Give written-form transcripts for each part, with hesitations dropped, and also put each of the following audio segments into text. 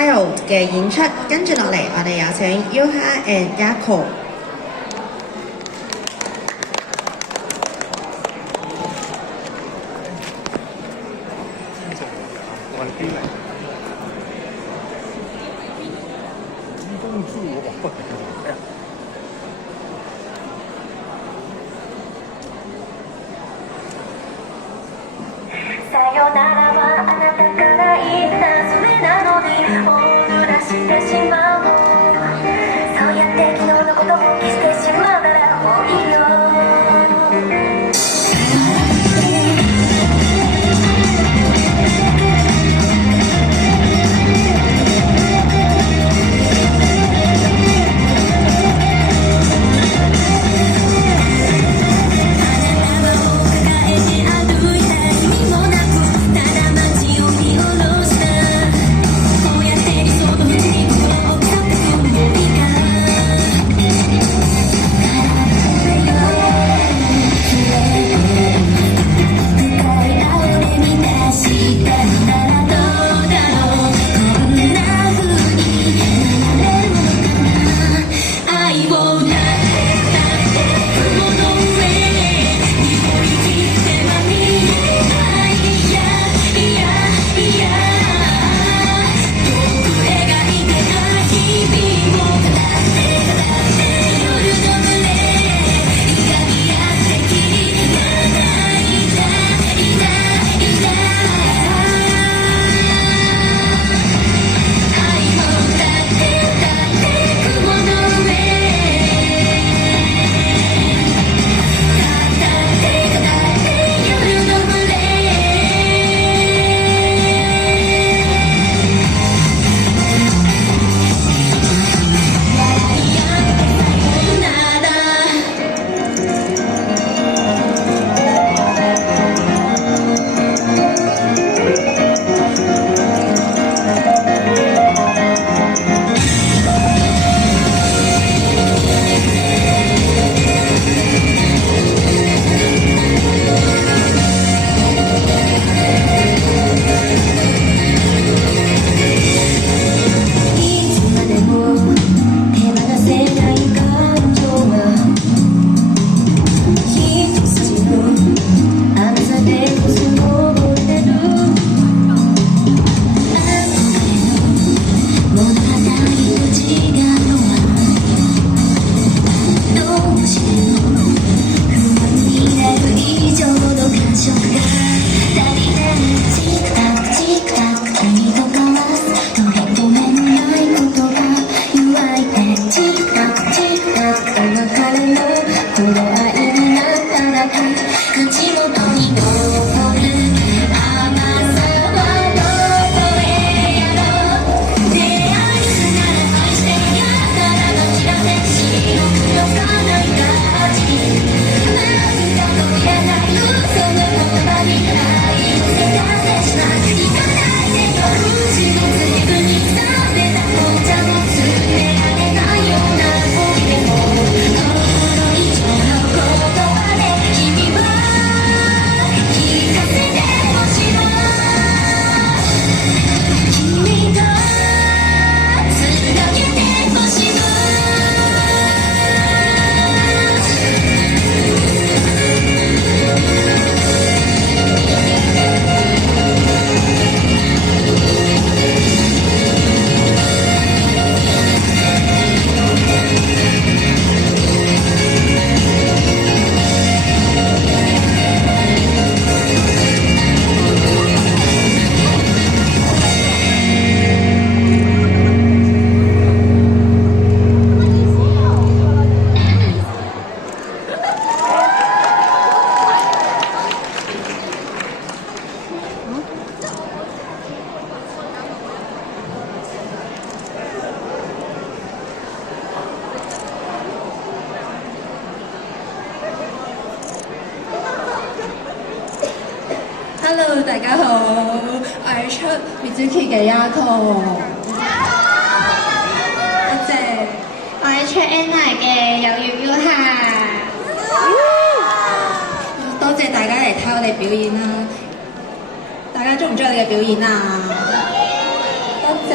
Style 嘅演出。跟住落嚟，我哋有請 Yuha and Yako。さよならはあなたから言ったそれなのにもう濡らしてしまうのそうやって昨日のことを消してしまうならもういいよHello， 大家好，我係出 Mizuki 嘅 Yako。多謝。我係出 Anna 嘅有月 Yuha。多謝大家嚟睇我哋表演啦！大家中唔中意我哋嘅表演啊？多謝。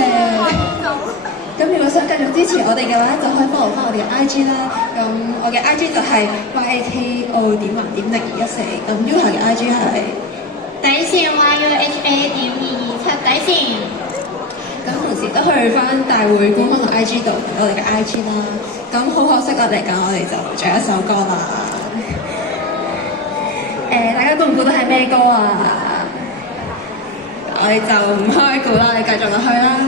咁如果想繼續支持我哋嘅話，就可以 follow 翻我哋嘅 IG 啦。咁我嘅 IG 就係 YAKO.0.0214。咁 Yuha 嘅 IG 係底線 YUHA.227底線。咁同時都去翻大會官方嘅 IG 度，我哋嘅 IG 啦。咁好可惜我哋就仲有一首歌啦。大家估唔估到係咩歌啊？我哋就唔開估啦，我哋繼續落去啦。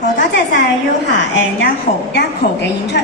好多謝晒 Yuha and Yako 嘅演出。